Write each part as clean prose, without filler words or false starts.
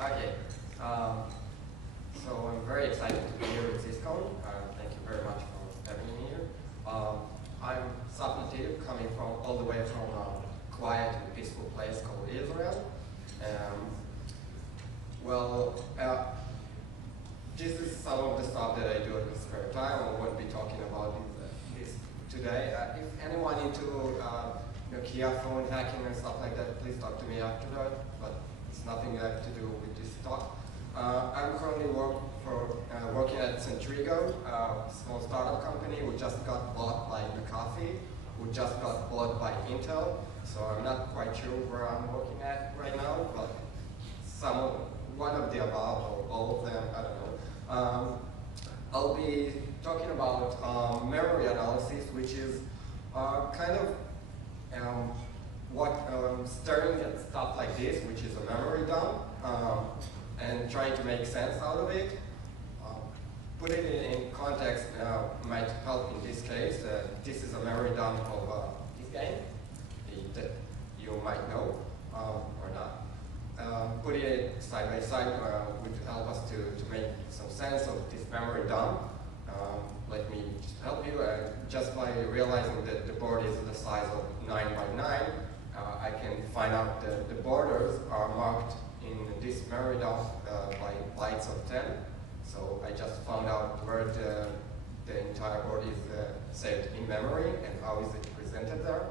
Okay, so I'm very excited to be here at SyScan'11. Thank you very much for having me here. I'm South native, coming from all the way from a quiet and peaceful place called Israel. This is some of the stuff that I do in my spare time. I won't be talking about this today. If anyone into Nokia phone hacking and stuff like that, please talk to me after that. But it's nothing I have to do with this talk. I'm currently working at Centrigo, a small startup company who just got bought by McAfee, who just got bought by Intel. So I'm not quite sure where I'm working at right now, but one of the above or all of them, I don't know. I'll be talking about memory analysis, which is kind of staring at stuff like this, which is a memory dump, and trying to make sense out of it. Put it in context might help in this case. This is a memory dump of this game that you might know or not. Put it side by side would help us to make some sense of this memory dump. Let me just help you. Just by realizing that the board is the size of 9 by 9, I can find out that the borders are marked in this memory dump by bytes of 10. So I just found out where the entire board is saved in memory and how is it presented there.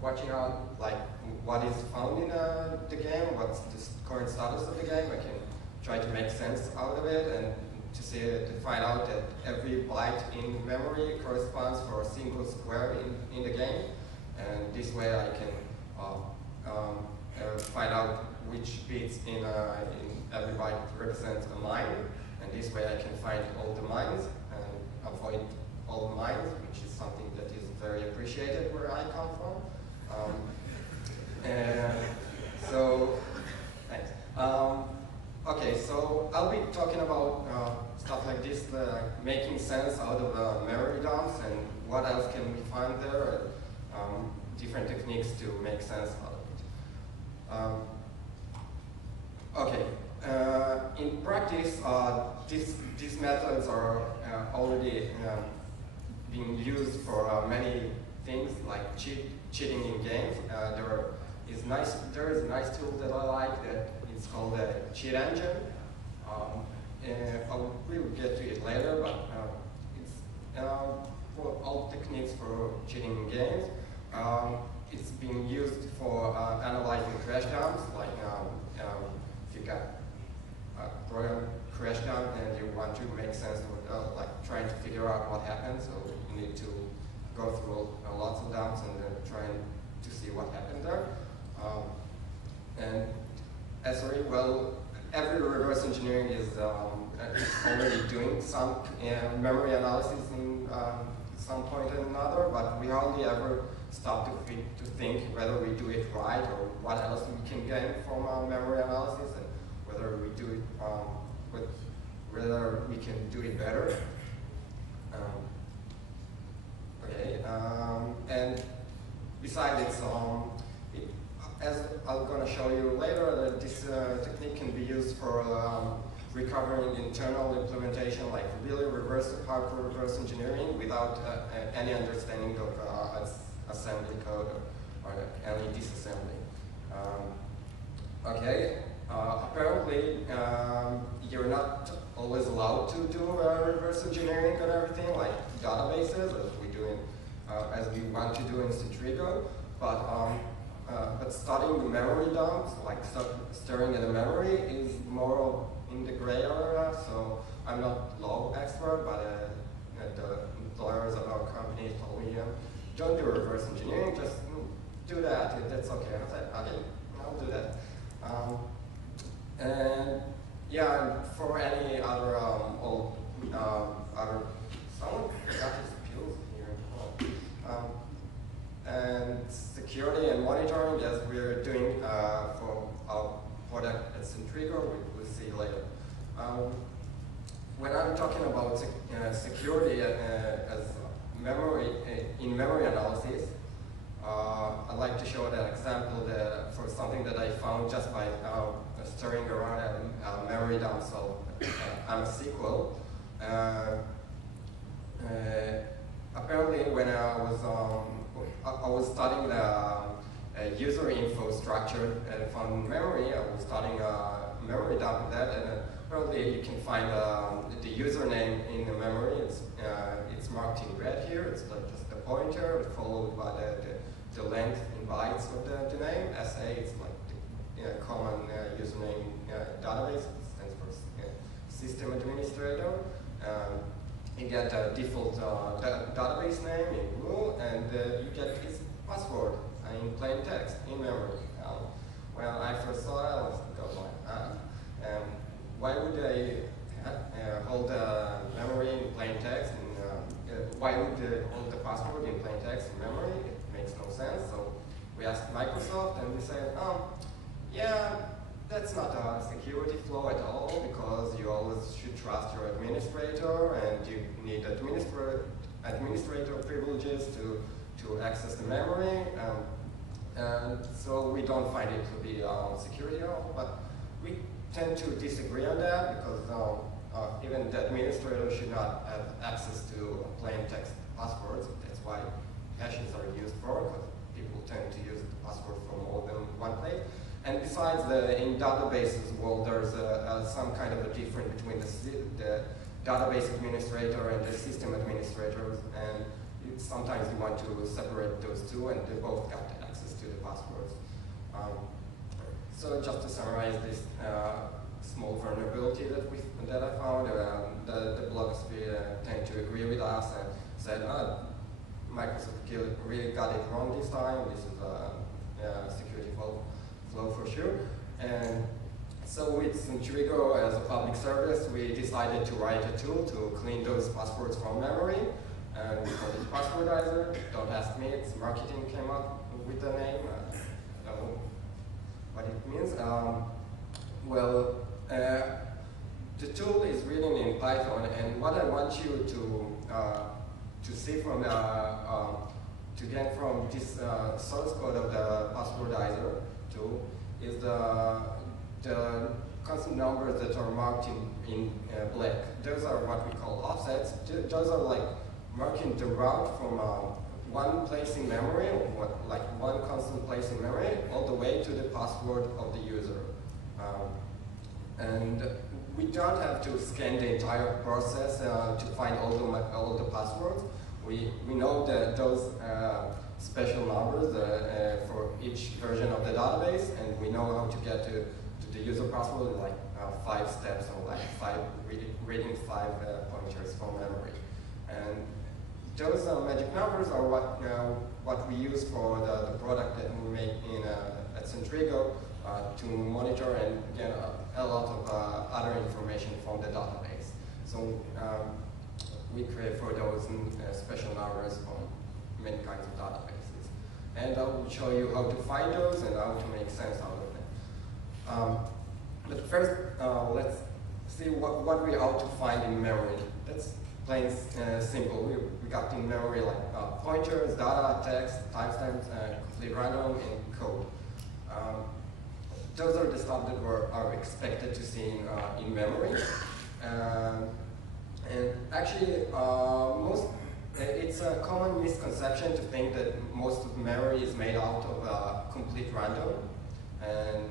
Watching out like what is found in the game, what's the current status of the game, I can try to make sense out of it and to find out that every byte in memory corresponds for a single square in the game, and this way I can find out which bits in every byte represents a mine, and this way I can find all the mines and avoid all the mines, which is something that is very appreciated where I come from. Thanks. Okay, so I'll be talking about stuff like this, making sense out of memory dumps and what else can we find there, and different techniques to make sense out of it. In practice, these methods are already being used for many things like cheating in games. There is a nice tool that I like that it's called a cheat engine. We will get to it later, but it's for all techniques for cheating in games. It's being used for analyzing crash dumps, like if you got a program crash dump and you want to make sense of like trying to figure out what happened, so you need to go through lots of dumps and then trying to see what happened there. Every reverse engineering is already doing some memory analysis in some point or another, but we hardly ever stop to think whether we do it right or what else we can gain from memory analysis, and whether we do it whether we can do it better. And besides it, as I'm going to show you later, this technique can be used for recovering internal implementation, like really hardcore reverse engineering without any understanding of assembly code or any disassembly. Apparently, you're not always allowed to do reverse engineering on everything, like databases, as we want to do in Centrigo, but studying the memory dumps, like staring at the memory, is more in the gray area. So I'm not law expert, but the lawyers at our company told me, don't do reverse engineering, just do that. That's okay. I said, okay, I'll do that. And yeah, for any other someone got his pills here. And security and monitoring, as we're doing for our product at Centrigo, we'll see later. When I'm talking about security as memory in memory analysis, I'd like to show that example for something that I found just by stirring around a memory dump. So I'm a SQL. Apparently, when I was studying the user info structure from memory, I was studying a memory dump in that, and apparently you can find the username in the memory. It's marked in red here. It's like just the pointer followed by the length in bytes of the name. SA, it's like the common username database. It stands for system administrator. You get a default database name in blue, and you get its password in plain text in memory. When I first saw it, I was going, why would I hold the memory in plain text? And why would they hold the password in plain text in memory? It makes no sense. So we asked Microsoft, and they said, yeah, that's not a security flaw at all, because you always should trust your administrator, and you need administrator privileges to access the memory. And so we don't find it to be security at all, but we tend to disagree on that, because even the administrator should not have access to plain text passwords. That's why hashes are used for, because people tend to use the password for more than one place. And besides, in databases, well, there's some kind of a difference between the database administrator and the system administrators, and sometimes you want to separate those two, and they both got access to the passwords. So just to summarize this small vulnerability that I found, the blogosphere tend to agree with us and said, Microsoft really got it wrong this time. This is a security flow for sure. And so with Centrigo as a public service, we decided to write a tool to clean those passwords from memory, and we called it Passwordizer. Don't ask me, it's marketing came up with the name. I don't know what it means. The tool is written in Python, and what I want you to see from to get from this source code of the Passwordizer tool is the constant numbers that are marked in black. Those are what we call offsets. Those are like marking the route from one place in memory, or like one constant place in memory, all the way to the password of the user. And we don't have to scan the entire process to find all the passwords. We know that those special numbers for each version of the database, and we know how to get to the user password in like 5 steps, or like reading 5 pointers from memory. And those magic numbers are what we use for the product that we make at Centrigo to monitor and get a lot of other information from the database. So we create for those special numbers from many kinds of databases. And I will show you how to find those and how to make sense out of them. But first, let's see what we ought to find in memory. That's plain simple. We got in memory like pointers, data, text, timestamps, complete random, and code. Those are the stuff that are expected to see in memory. And actually, it's a common misconception to think that most of memory is made out of complete random, and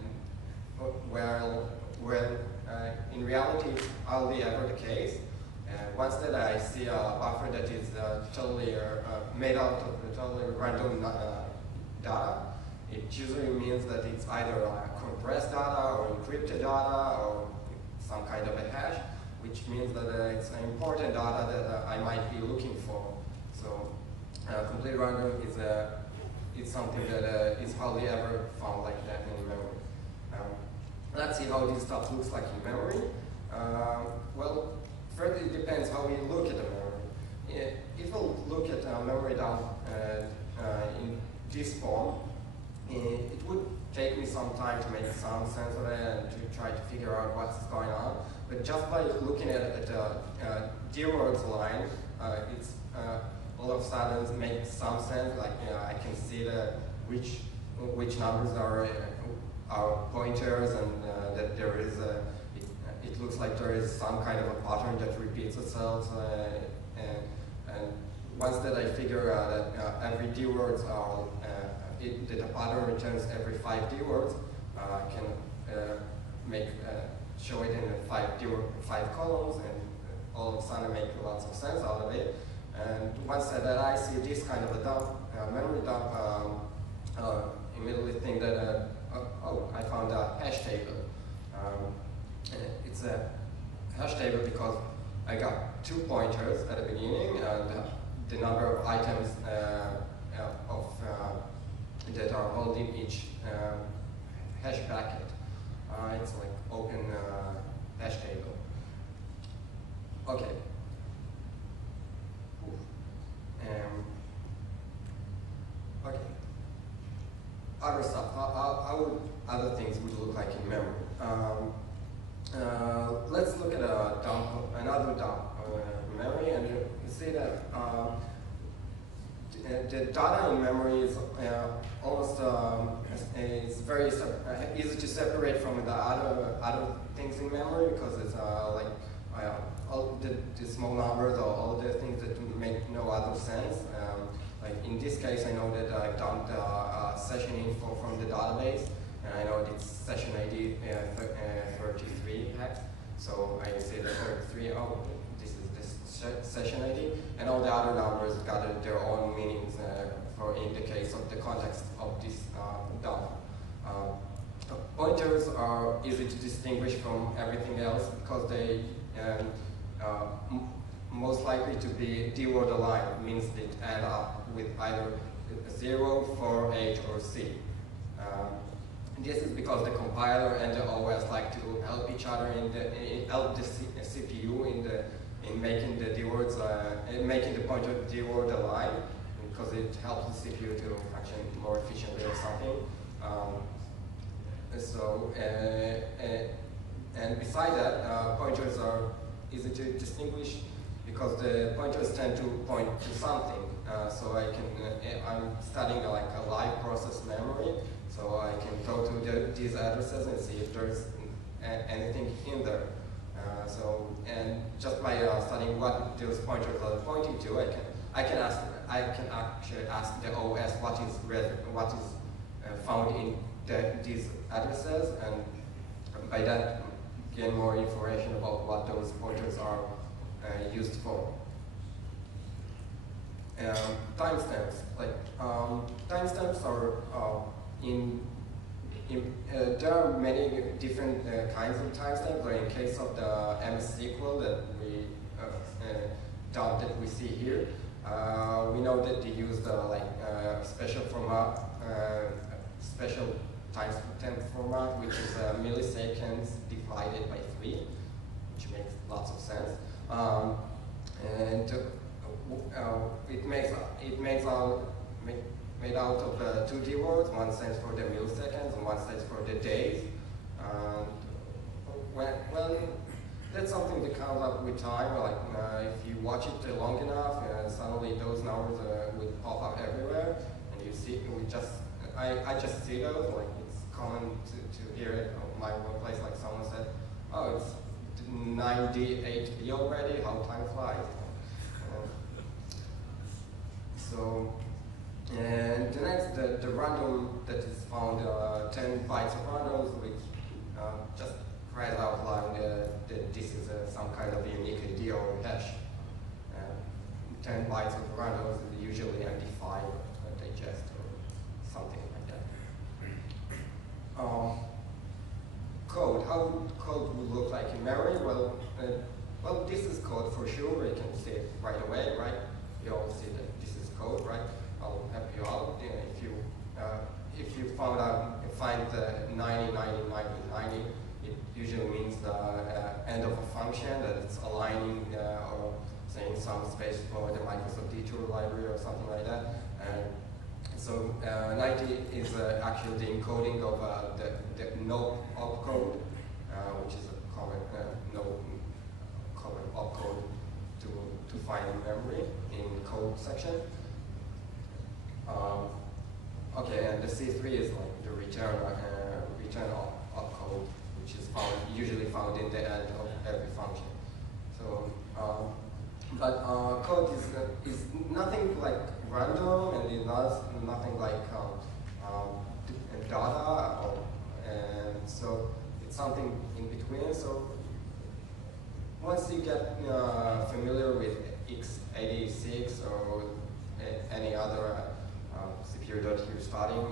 in reality, it's hardly ever the case. Once that I see a buffer that is totally made out of totally random data, it usually means that it's either compressed data or encrypted data or some kind of a hash, which means that it's important data that I might be looking for. So complete random is something that is hardly ever found like that in memory. Let's see how this stuff looks like in memory. Well, first it depends how we look at the memory. If we look at memory dump in this form, it would take me some time to make some sense of it and to try to figure out what's going on. But just by looking at the DWords line, it's all of a sudden makes some sense. Like I can see which numbers are are pointers, and that there is it looks like there is some kind of a pattern that repeats itself. And once that I figure out that every D words are that a pattern returns every 5 D words, I can show it in 5 columns, and all of a sudden make lots of sense out of it. And once that I see this kind of a dump, memory dump, immediately think that, oh, I found a hash table. It's a hash table because I got 2 pointers at the beginning, and the number of items that are holding each hash packet. It's like open hash table. Okay. Okay. Other stuff. How would other things would look like in memory? Let's look at another dump memory, and you see that the data in memory is almost it's very easy to separate from the other things in memory, because it's like all the small numbers or all the things that make no other sense. Like in this case, I know that I dumped session info from the database, and I know it's session ID 33 hex. So I say that 33. Oh, this is this session ID, and all the other numbers got their own meanings for in the case of the context of this dump. Pointers are easy to distinguish from everything else because they most likely to be D-word aligned, means they add up with either 0, 4, 8, or C. This is because the compiler and the OS like to help each other help the CPU in making the D-words, making the pointer D-word aligned, because it helps the CPU to function more efficiently or something. And beside that, pointers are easy to distinguish because the pointers tend to point to something. So I can, I'm studying like a live process memory, so I can go to these addresses and see if there's anything in there. And just by studying what those pointers are pointing to, I can actually ask the OS what is found in these addresses, and by that gain more information about what those pointers are used for. Timestamps, like timestamps are there are many different kinds of timestamps. But in case of the MS SQL that we see here, we know that they use the special format, special timestamp format, which is milliseconds divided by 3, which makes lots of sense. Made out of 2 D words. One stands for the milliseconds and one stands for the days. Well, that's something that comes up with time. Like if you watch it long enough, suddenly those numbers will pop up everywhere, and you see. I just see those. Like it's common to hear it at my workplace. Like someone said, "Oh, it's 98 already. How time flies." And the next, the random that is found, 10 bytes of randoms, which just cries out loud that this is some kind of unique ID or hash. 10 bytes of randoms is usually MD5 or digest or something like that. Code, how code would look like in memory? Well, this is code for sure. You can see it right away, right? You all see that this is code, right? I'll help you out. If you find the 90, 90, 90, 90, it usually means the end of a function that it's aligning or saying some space for the Microsoft detour library or something like that. So 90 is actually the encoding of the no opcode, which is a common common opcode to find memory in code section. Okay, and the C3 is like the return return opcode, which is usually found in the end of every function. So, but code is nothing like random, and it does nothing like data, and so it's something in between. So once you get familiar with x86 or any other CPU that you're studying,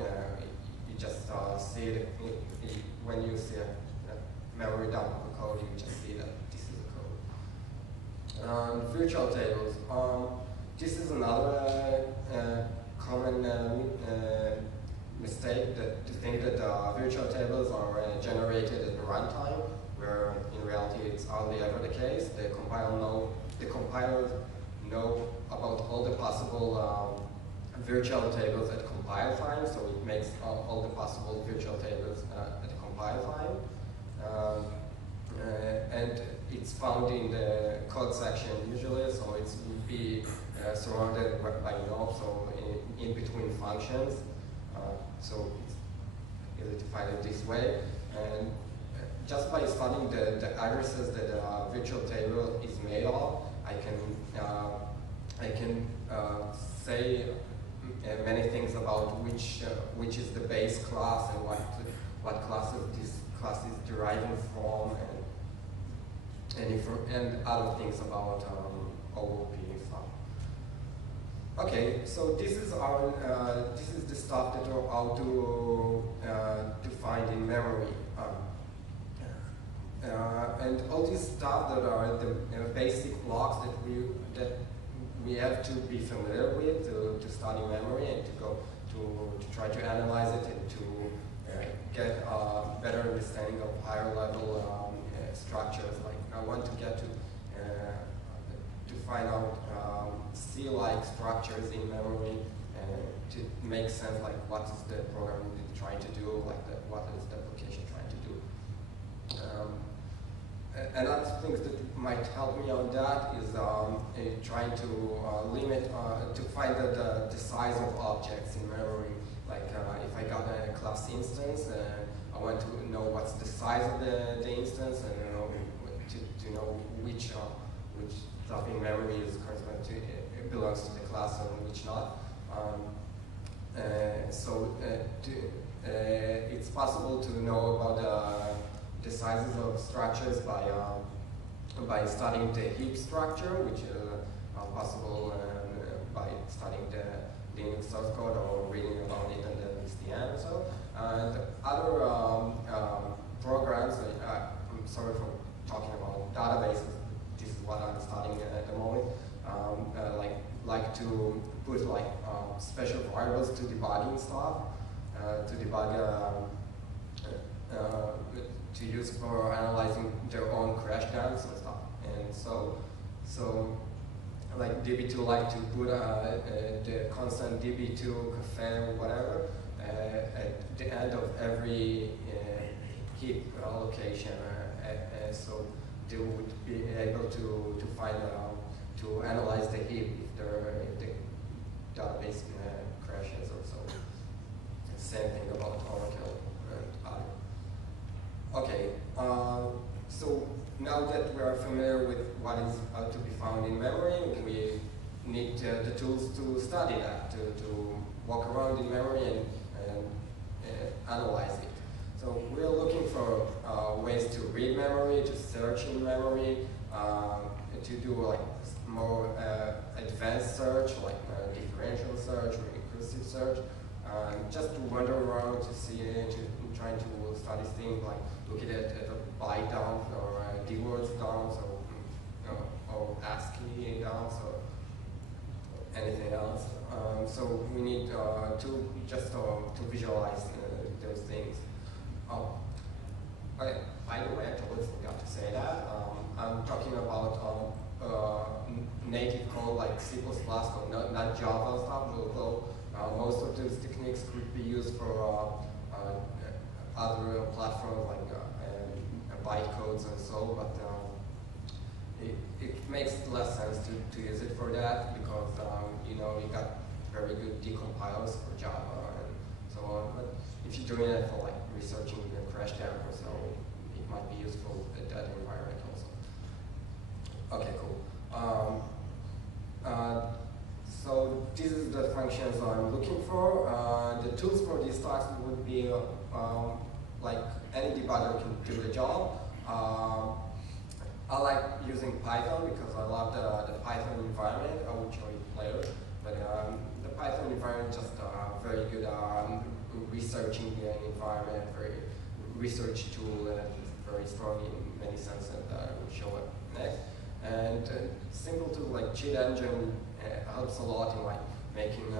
you just see it when you see a memory dump of the code, you just see that this is the code. Virtual tables. This is another common mistake, to think that virtual tables are generated at the runtime, where in reality it's hardly ever the case. The compilers know about all the possible virtual tables at compile time, so it makes all the possible virtual tables at compile time. And it's found in the code section usually, so it would be surrounded by knobs, so in between functions. So it's easy to find it this way. And just by studying the addresses that a virtual table is made of, I can say many things about which is the base class and what class of this class is deriving from, and other things about OOP and stuff. Okay, so this is the stuff that are how to find in memory. And all this stuff that are the basic blocks that we have to be familiar with to study memory and to try to analyze it and to get a better understanding of higher level structures. Like I want to get to find out C-like structures in memory to make sense, like what is the program trying to do, like what is the application trying to do. And other things that might help me on that is trying to limit, to find the size of objects in memory. Like if I got a class instance, I want to know what's the size of the instance, and to know which stuff in memory is corresponding to, it belongs to the class and which not. It's possible to know about the sizes of structures by studying the heap structure, which is possible by studying the Linux source code or reading about it in the SyScan'11 or so. And other programs, I'm sorry for talking about databases, this is what I'm studying at the moment, like to put like special variables to debugging stuff, to debug to use for analyzing their own crash dumps and stuff. And so like DB2 like to put the constant DB2 cafe or whatever at the end of every heap allocation, so they would be able to find to analyze the heap if the database crashes or so. Same thing about Oracle and other. Okay, so now that we are familiar with what is to be found in memory, we need the tools to study that, to walk around in memory and analyze it. So we're looking for ways to read memory, to search in memory, to do like more advanced search, like differential search or recursive search, just to wander around to see it, trying to study things like looking at a byte dump or D-words dumps or ASCII dumps or anything else. So we need to visualize those things. Oh, okay. By the way, I totally forgot to say that. I'm talking about native code like C++ code, not Java stuff, although most of those techniques could be used for other platforms like bytecodes and so, but it makes less sense to use it for that because you got very good decompilers for Java and so on. But if you're doing it for like researching the crash temper, so it might be useful in that environment also. Okay, cool. So this is the functions I'm looking for. The tools for these tasks would be like any debugger can do the job. I like using Python because I love the Python environment. I will show you later. But the Python environment is just very good researching the environment, very research tool, and it's very strong in many senses that I will show it next. And simple tools like Cheat Engine helps a lot in like making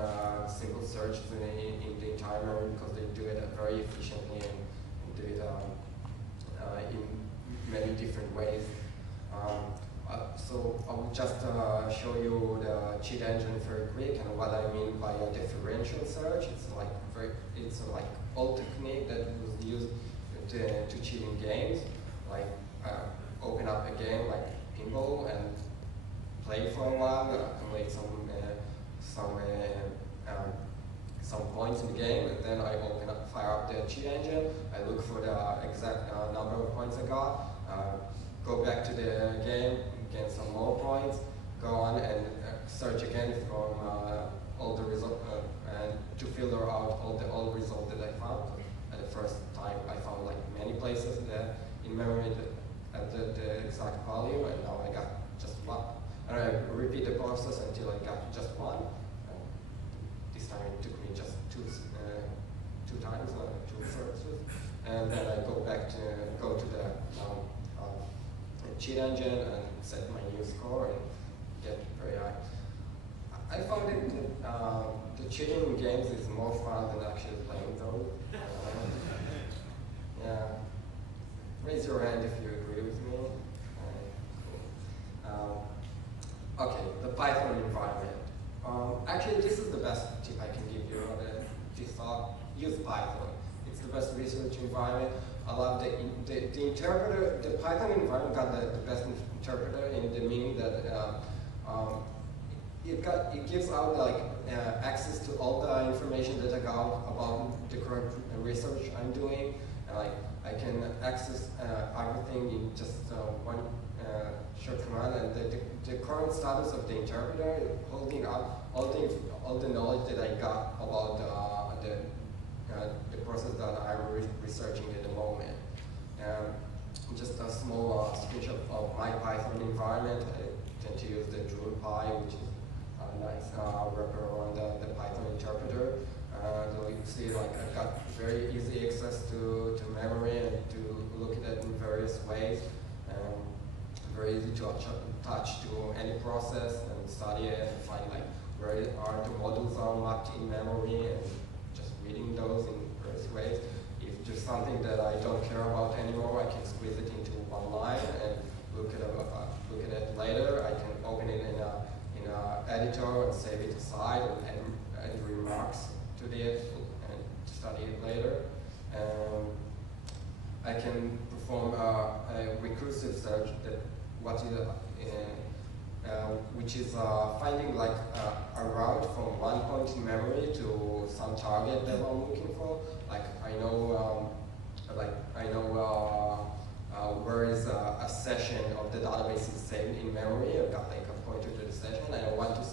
simple searches in the entire memory because they do it very efficiently and do it in many different ways. So I will just show you the cheat engine very quick and what I mean by a differential search. It's like old technique that was used to cheat in games, like open up a game like pinball and play for a while, accumulate some points in the game, and then I fire up the cheat engine. I look for the exact number of points I got. Go back to the game, get some more points, go on and search again from all the results and to filter out all the results that I found. At the first time, I found like many places that in memory that at the exact value, and now I got just one. And I repeat the process until I got just one. This time it took me just two times, two searches, and then I go to the cheat engine and set my new score and get very high. I found that the cheating in games is more fun than actually playing those. Yeah. Raise your hand if you agree with me. Cool. Okay, the Python environment. Actually, this is the best tip I can give you. Use Python. It's the best research environment. I love the interpreter. The Python environment got the best interpreter in the meaning that it gives out like access to all the information that I got about the current research I'm doing, and like I can access everything in just one short command. And the current status of the interpreter is holding up all the knowledge that I got about the process that I'm researching at the moment. Just a small screenshot of my Python environment. I tend to use the DrewPy, which is a nice wrapper around the Python interpreter. So you can see like I've got very easy access to memory and to look at it in various ways. Very easy to touch to any process and study it and find like where are the modules are mapped in memory and just reading those in various ways. If there's something that I don't care about anymore, I can squeeze it into one line and look at it later. I can open it in a editor and save it aside and add remarks to it and study it later. I can perform a recursive search which is finding like a route from one point in memory to some target that I'm looking for. Like I know where is a session of the database is saved in memory. I've got like a pointer to the session, and I want to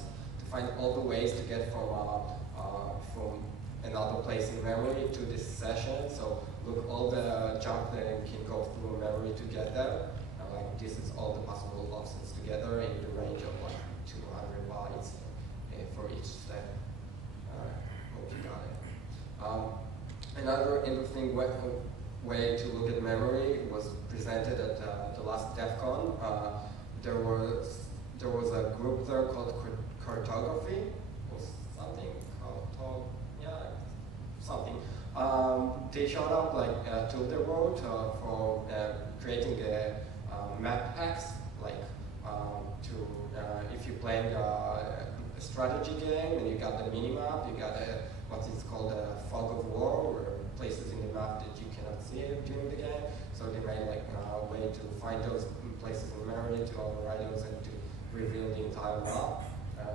find all the ways to get from another place in memory to this session. So look all the jump that can go through memory to get there. Like this is all the possible offsets together in the range of like 200 bytes for each step. Hope you got it. Another interesting way to look at memory was presented at the last DEF CON. There was a group there called Cartography or something. Something. They showed up like a tool they wrote for creating a map hacks, like if you're playing a strategy game and you got the minimap, you got what is called a fog of war, where places in the map that you cannot see during the game. So they made like a way to find those places in memory, to override those, and to reveal the entire map.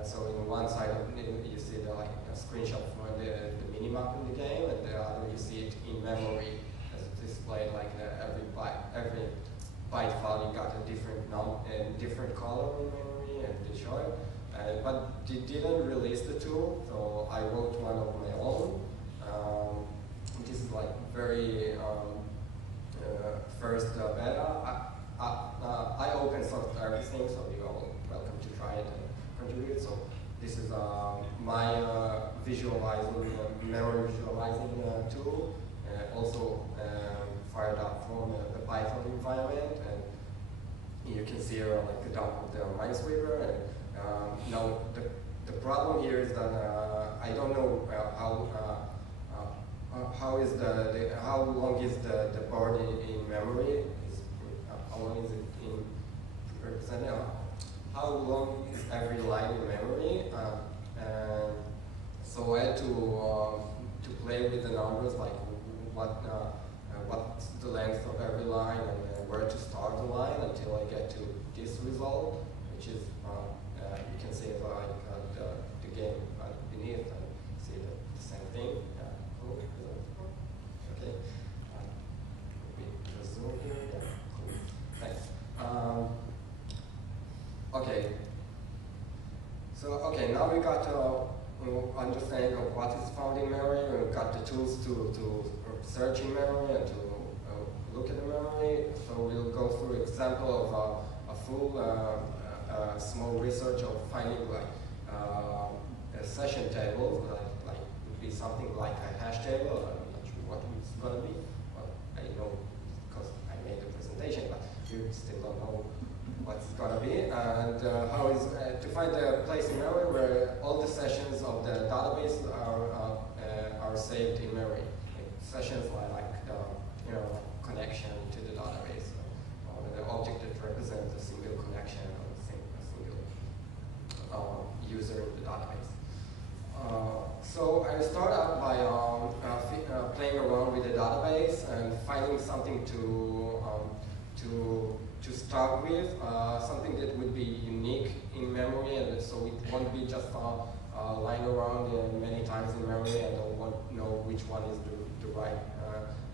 So in one side of it, you see like a screenshot from the minimap in the game, and the other you see it in memory as displayed enjoyed. But they didn't release the tool, so I wrote one of my own. This is like very first beta. I open source everything, so you're all welcome to try it and contribute. So this is my memory visualizing tool, also fired up from the Python environment, and you can see here like the dump of the Minesweeper. And now the problem here is that I don't know how long is the board in memory. How long is it in percent? How long is every line in memory? And so I had to play with the numbers, like what's the length of every line and where to start the line until I get to this result, which is you can see like the game beneath and see the same thing. Cool. Okay. Just zoom here. Yeah. Cool. Thanks. Okay. So now we got understanding of what is found in memory. We've got the tools to search in memory and to look at the memory. So we'll go through example of a full small research of finding like a session table, like would be something like a hash table. I'm not sure what it's going to be. Well, I know because I made the presentation, but you still don't know what it's going to be. And how is to find a place in memory where all the sessions of the database are saved in memory. Like sessions like connection to the database, or the object that represents a single connection or a single user in the database. So I start out by playing around with the database and finding something to start with, something that would be unique in memory, and so it won't be just lying around many times in memory, and I won't know which one is the right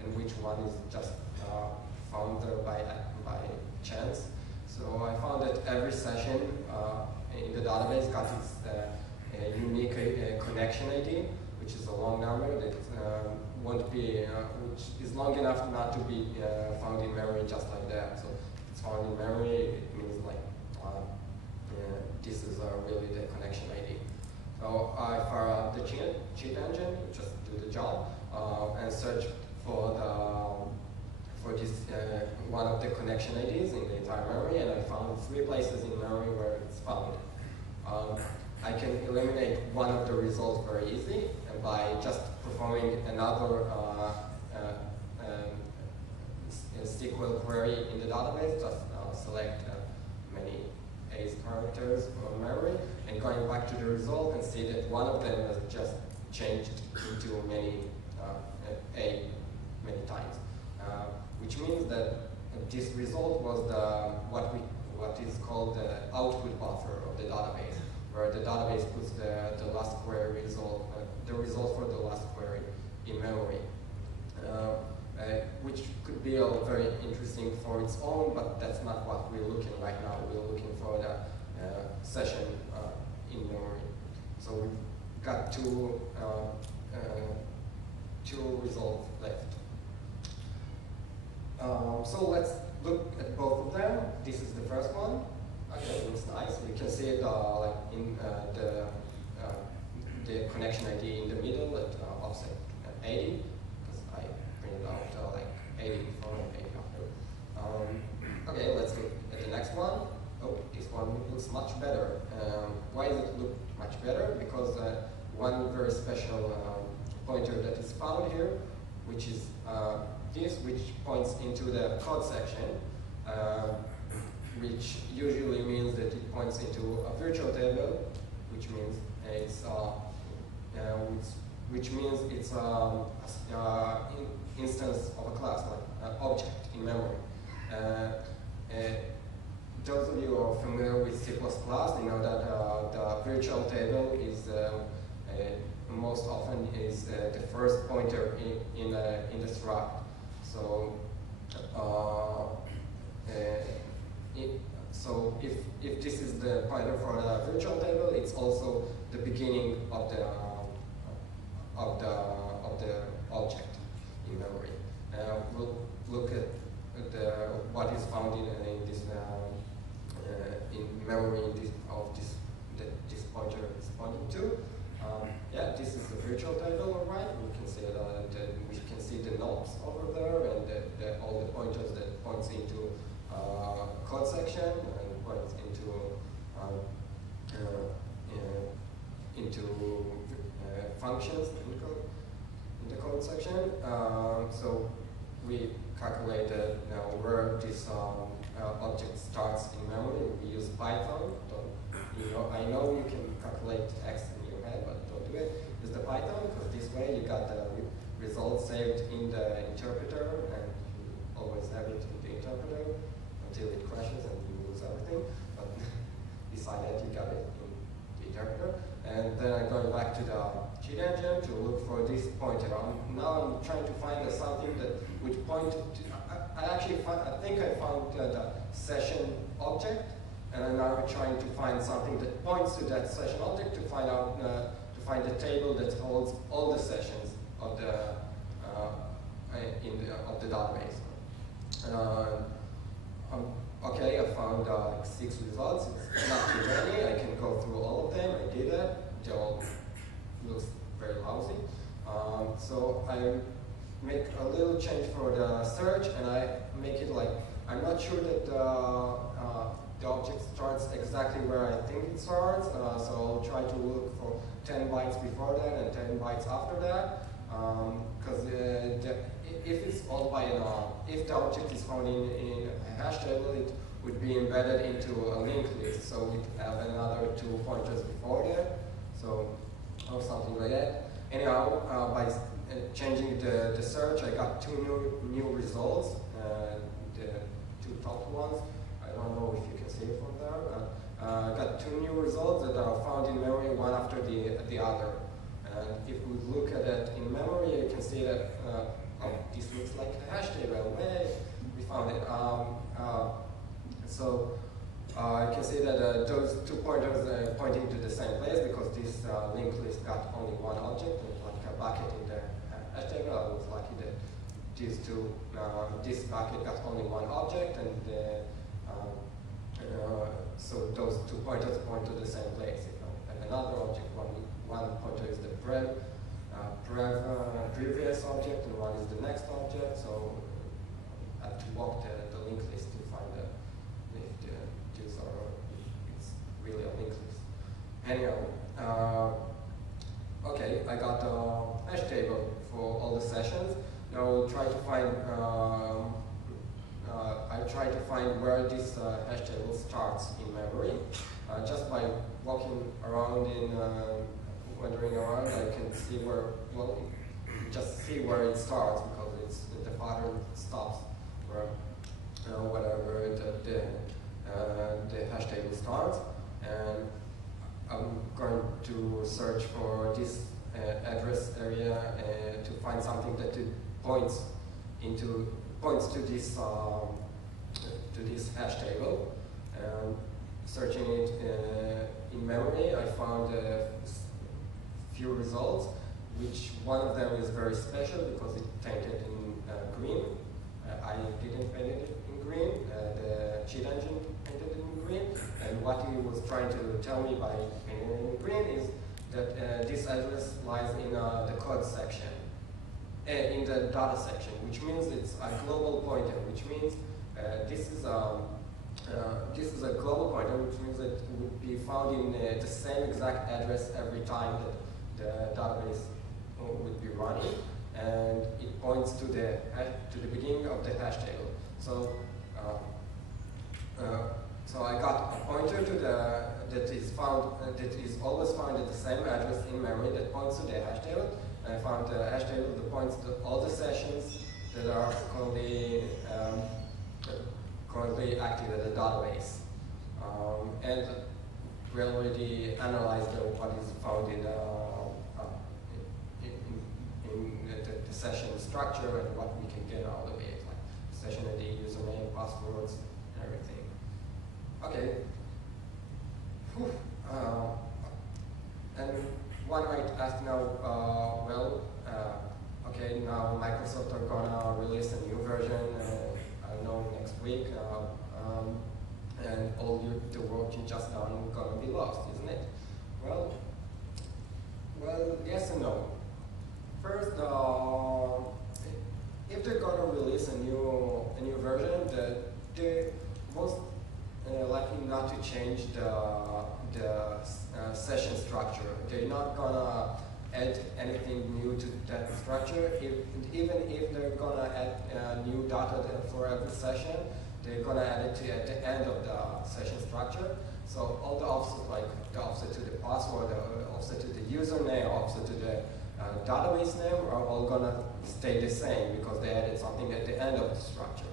and which one is just found there by chance. So I found that every session in the database got its unique connection ID, which is a long number that won't be, which is long enough not to be found in memory just like that. So if it's found in memory, it means like this is really the connection ID. So I fire up the cheat engine, just do the job, and search for this one of the connection IDs in the entire memory, and I found 3 places in memory where it's found. I can eliminate one of the results very easily, and by just performing another SQL query in the database, just select many A's characters from memory, and going back to the result and see that one of them has just changed into many A many times, which means that this result was what is called the output buffer of the database, where the database puts the last query result, the result for the last query in memory, which could be very interesting for its own, but that's not what we're looking right now. We're looking for the session in memory. So we've got two results left. So let's look at both of them. This is the first one. Okay, it looks nice. You can see it like in the connection ID in the middle at offset 80, because I printed out like 80 before and 80 after. Okay, let's look at the next one. Oh, this one looks much better. Why does it look much better? Because one very special pointer that is found here, which is this, which points into the code section, which usually means that it points into a virtual table, which means it's instance of a class, like an object in memory. Those of you who are familiar with C++, you know that the virtual table is most often is the first pointer in the struct. So, so if if this is the pointer for the virtual table, it's also the beginning of the object in memory. We'll look at what is found in this in memory that this pointer is pointing to. Yeah, this is the virtual table, all right. We can see the knobs over there and all the pointers that points into code section and points into functions in the code section. So we calculated where this object starts in memory. We use Python. I know you can calculate X in your head, but don't do it. Use the Python, because this way you got the results saved in the interpreter, and you always have it in the interpreter until it crashes and you lose everything. But beside that, you got it in the interpreter. And then I'm going back to the cheat engine to look for this pointer. Now I'm trying to find something that would point to. I think I found the session object, and I'm now trying to find something that points to that session object to find out find the table that holds all the sessions of the database. Okay, I found 6 results. It's not too many. I can go through all of them. I did that. They all looks very lousy. So I make a little change for the search, and I make it like I'm not sure that the object starts exactly where I think it starts. So I'll try to look for 10 bytes before that and 10 bytes after that. Because if it's all by if the object is found in a hash table, it would be embedded into a linked list. So we'd have another 2 pointers before that. So or something like that. Anyhow, by changing the search, I got 2 new results. The 2 top ones. I don't know if you can see it from there. I got 2 new results that are found in memory, one after the other. And if we look at it in memory, you can see that this looks like a hash table. Hey, we found it. So you can see that those 2 pointers are pointing to the same place because this linked list got only one object, and like a bucket in the hash table. I was lucky that this bucket got only one object, and so those 2 pointers point to the same place. And another object, one pointer is the previous object, and one is the next object. So I have to walk the linked list to find if it's really a linked list. Anyhow, okay, I got a hash table for all the sessions. Now I'll try to find. I try to find where this hash table starts in memory. Just by walking around wandering around, I can see where. Well, just see where it starts because the pattern stops where whatever the hash table starts, and I'm going to search for this address area to find something that points to this hash table. Searching it in memory, I found a few results, which one of them is very special because it painted in green. I didn't paint it in green. The cheat engine painted it in green. And what he was trying to tell me by painting it in green is that this address lies in the code section, in the data section, which means it's a global pointer, which means this is a global pointer, which means that it would be found in the same exact address every time that the database would be running, and it points to the beginning of the hash table. So so I got a pointer to that is always found at the same address in memory that points to the hash table. And I found the hash table that points to all the sessions that are currently active at the database. And we already analyzed what is found in the session structure and what we can get out of it, like session ID, username, passwords, and everything. Okay, week, and all the work you just done gonna be lost, isn't it? Well, yes and no. First, if they're gonna release a new version, they're most likely not to change the session structure. They're not gonna add anything new to that structure. Even if they're gonna add new data for every session, they're gonna add it at the end of the session structure. So all the offsets, like the offset to the password, the offset to the username, offset to the database name, are all gonna stay the same because they added something at the end of the structure.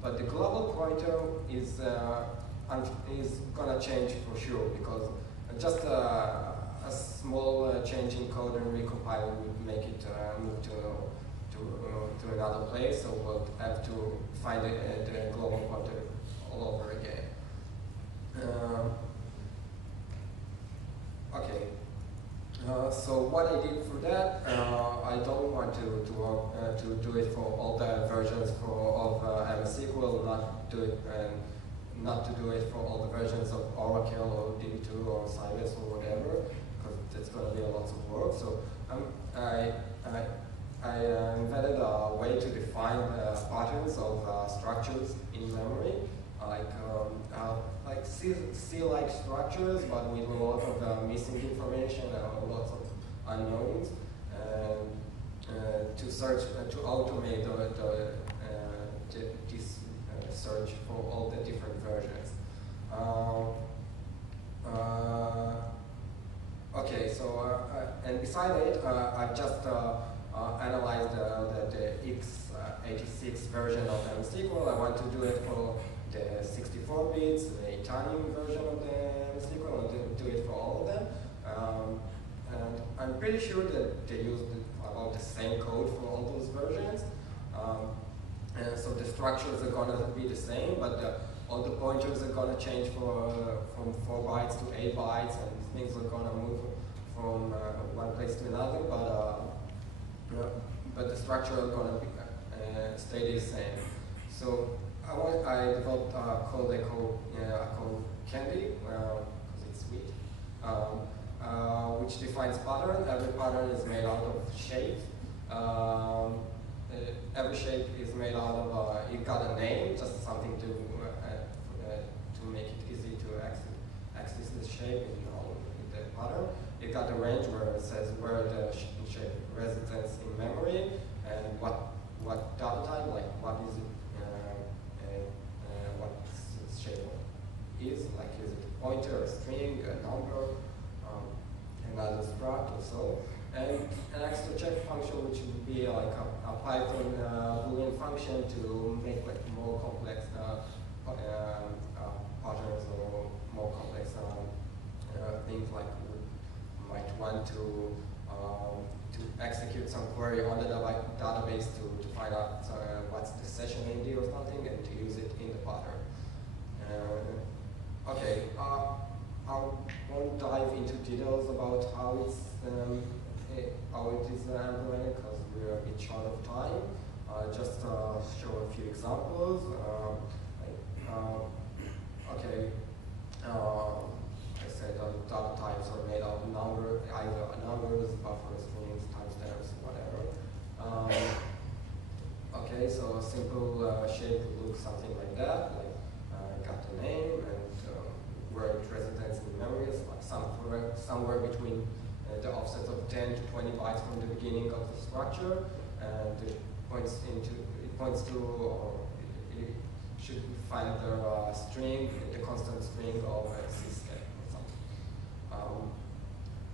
But the global pointer is gonna change for sure, because just a small change in code and recompiling would make it move to another place. So we'll have to find the global pointer all over again. Okay. So what I did for that, I don't want to do it for all the versions of MS SQL, not to do it for all the versions of Oracle or DB2 or Sybase or whatever, because that's going to be a lot of work. So I invented a way to define patterns of structures in memory, like C-like structures, but with a lot of missing information and lots of unknowns, and to search to automate this search for all the different versions. Okay, so and beside it, I just analyzed the x86 version of MS SQL. I want to do it for the 64 bits, the Italian version of the MS SQL, and do it for all of them. And I'm pretty sure that they used about the same code for all those versions. And so the structures are gonna be the same, but all the pointers are gonna change from 4 bytes to 8 bytes, and things are gonna move from one place to another, but the structure is gonna be, stay the same. So I developed a code I call Candy, because it's sweet, which defines pattern. Every pattern is made out of shapes. Every shape is made out of, it got a name, just something to make it easy to access the shape in the pattern. It got a range where it says where the shape resides in memory and what data type, like what is it, what its shape is, like is it a pointer, a string, a number, another struct or so. And an extra check function, which would be like a Python Boolean function to make like more complex patterns or more complex things, like we might want to execute some query on the database to find out what's the session ID or something, and to use it in the pattern. Okay, I won't dive into details about how it is implemented, because we're a bit short of time. Just show a few examples. Okay, I said data types are made of either numbers, buffers, strings, timestamps, whatever. Okay, so a simple shape would look something like that, like got the name and where it resides in memory, like somewhere between the offset of 10 to 20 bytes from the beginning of the structure, and it points to, or it should find the string, the constant string of SyScan or something.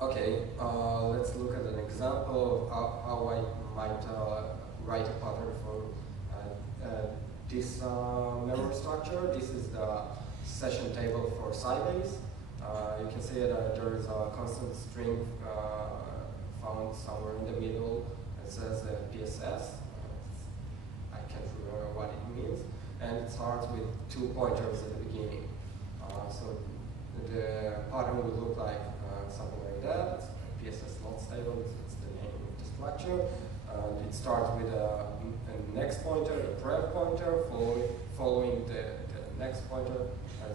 Okay, let's look at an example of how I might write a pattern for this memory structure. This is the session table for Sybase. You can see that there is a constant string found somewhere in the middle. It says PSS. I can't remember what it means. And it starts with 2 pointers at the beginning. So the pattern would look like something like that. It's PSS not stable, it's the name of the structure. It starts with a next pointer, the pref pointer, following the next pointer,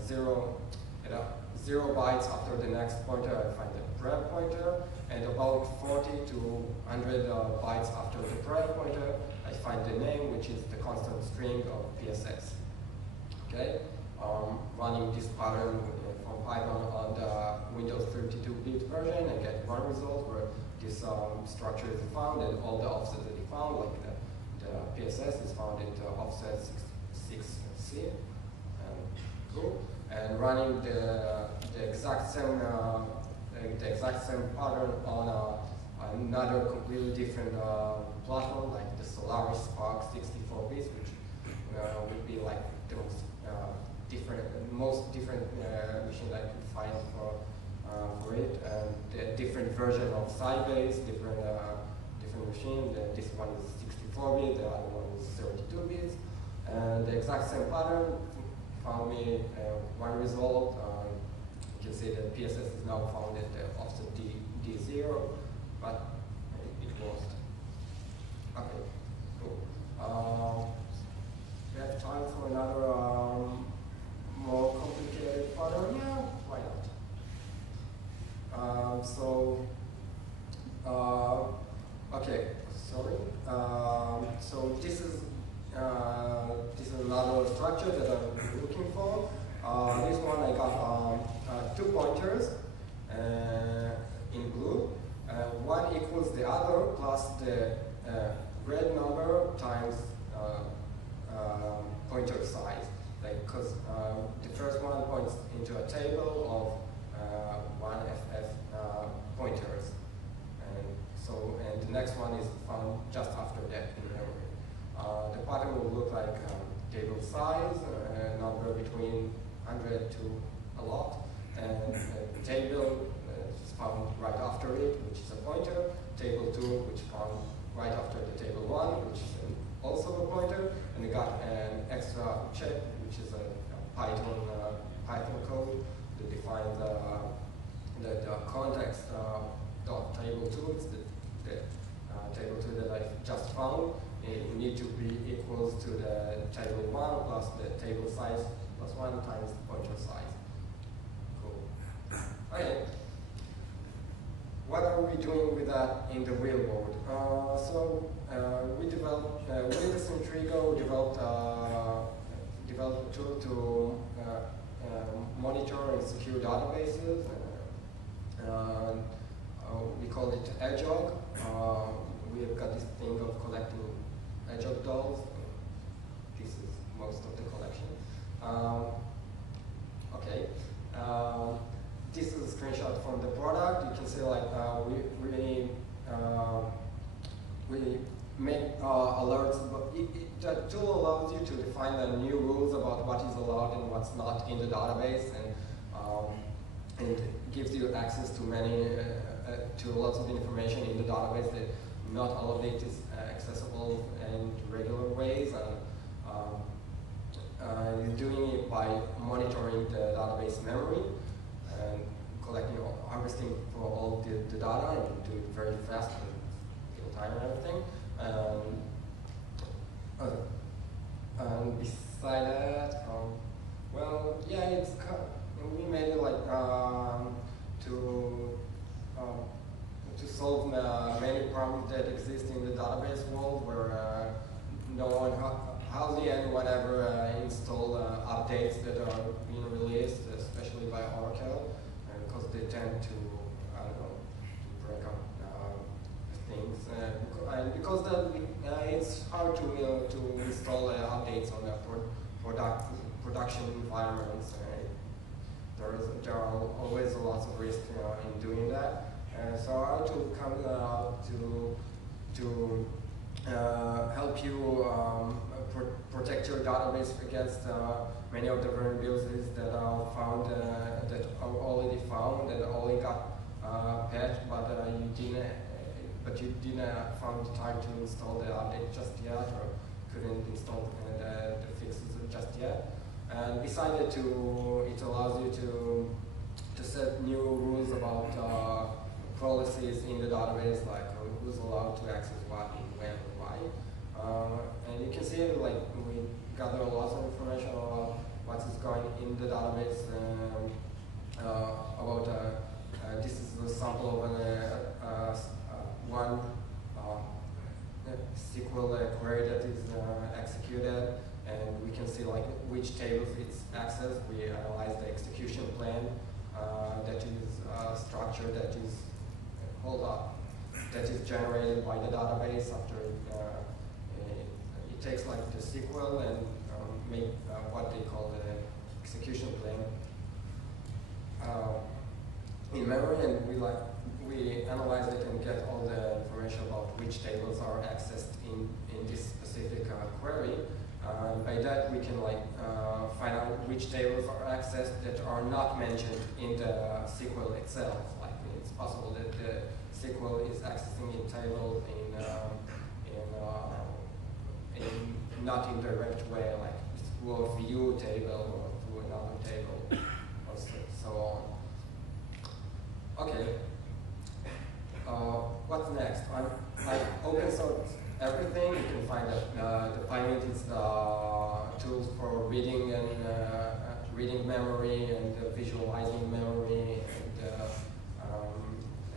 0 bytes after the next pointer, I find the pref pointer, and about 40 to 100 bytes after the pref pointer, I find the name, which is the constant string of PSS. Okay, running this pattern from Python on the Windows 32-bit version and get one result where this structure is found and all the offsets that you found, like the PSS is found at offset 6C. Cool. And running the exact same pattern on another completely different platform, like the Solaris Spark 64 bits, which would be like the most different machine I could find for it, and the different version of Sybase, different machine. This one is 64 bit, the other one is 32 bits, and the exact same pattern found me one result. You can see that PSS is now found at the offset D0, but it lost. Okay, cool. We have time for another more complicated pattern. Yeah, why not? Okay, sorry. So this is another structure that I'm looking for. This one I got 2 pointers in blue. One equals the other plus the red number times pointer size. Like, because the first one points into a table of 1FF pointers. And the next one is found just after that in memory. The pattern will look like table size, a number between 100 to a lot, and the table is found right after it, which is a pointer, table 2, which is found right after the table 1, which is also a pointer, and we got an extra check, which is a Python code that defines the context dot table 2. It's the table 2 that I just found. It need to be equals to the table 1 plus the table size plus 1 times the pointer size. Cool. Okay. What are we doing with that in the real world? We developed, with Intrigo, developed a tool to monitor and secure databases. We call it Edgehog. We've got this thing of collecting Edgehog dolls. This is most of the collection. Okay. This is a screenshot from the product. You can see like we make alerts, but the tool allows you to define the new rules about what is allowed and what's not in the database, and gives you access to to lots of information in the database that not all of it is accessible in regular ways. And doing it by monitoring the database memory and collecting, harvesting for all the data, and do it very fast and real time and everything. And beside that, well, yeah, we made it like to solve many problems that exist in the database world, where no one hardly anyone ever install updates that are being released, especially by Oracle, because they tend to, I don't know, to break up things, and because it's hard to install updates on the production environments. There are always lots of risk in doing that. So our tool comes out to help you protect your database against many of the vulnerabilities that are found, that are already found, that only got patched, but you didn't find time to install the update just yet, or couldn't install the fixes just yet. And besides it, it allows you to set new rules about policies in the database, like who's allowed to access what, when, and why. And you can see like we gather a lot of information about what is going in the database. This is a sample of one SQL query that is executed, and we can see like which tables it's accessed. We analyze the execution plan that is structured, that is that is generated by the database after it takes like the SQL and make what they call the execution plan in memory, and we analyze it and get all the information about which tables are accessed in this specific query. By that we can find out which tables are accessed that are not mentioned in the SQL itself. Like it's possible that the SQL is accessing a table in not in direct way, like through a view table or through another table, or so on. Okay. What's next? I open source everything. You can find that the PyMint is tools for reading and reading memory and visualizing memory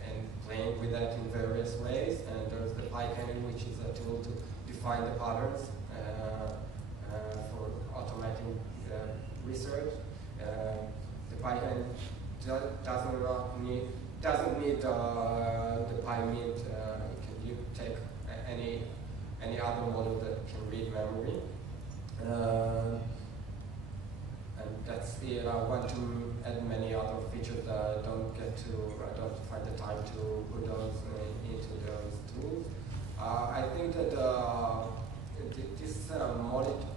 and playing with that in various ways. And there's the PyCannon, which is a tool to define the patterns for automating research. The PyCannon doesn't need the PyMint. You take any other model that can read memory, and that's it. I want to add many other features that I don't find the time to put those into those tools. I think that this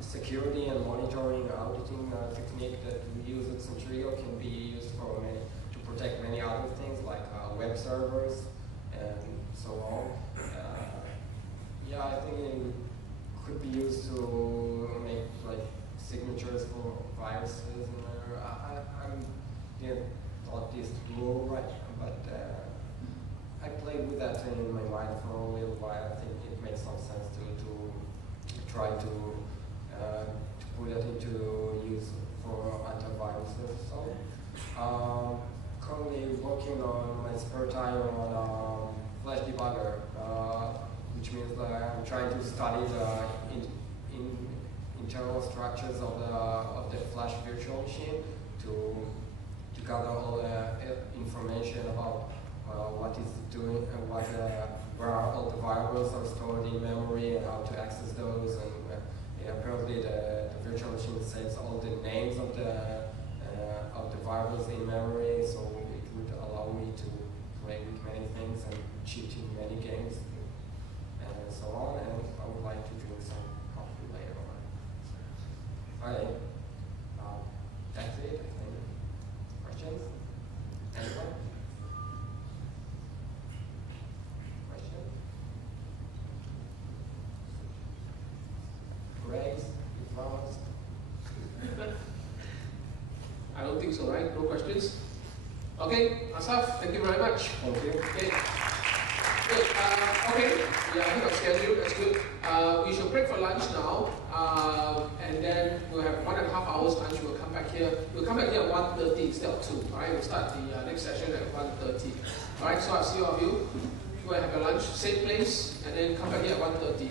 security and monitoring auditing technique that we use at Centrio can be used to protect many other things like web servers and so on. Yeah, I think it could be used to make like signatures for viruses. And I thought this through, right? But I played with that in my mind for a little while. I think it makes some sense to try to put it into use for antiviruses. So currently working on my spare time on Flash debugger, which means that I'm trying to study the internal structures of the Flash virtual machine to gather all the information about what it's doing and where all the variables are stored in memory and how to access those. And apparently the virtual machine saves all the names of the variables in memory, so it would allow me to play with many things and cheat in many games and so on. And I would like to drink some coffee later on. Alright, that's it. I think. Questions? Anyone? Question? Grace, Thomas? I don't think so, right? No questions? Okay, Asaf, thank you very much. Thank you. Okay. Good. Okay, yeah, I think I've scheduled, that's good. We should break for lunch now, and then we'll have 1.5 hours lunch. We'll come back here. We'll come back here at 1:30 instead of 2. All right, we'll start the next session at 1:30. All right, so I'll see all of you. Go and have your lunch, same place, and then come back here at 1:30.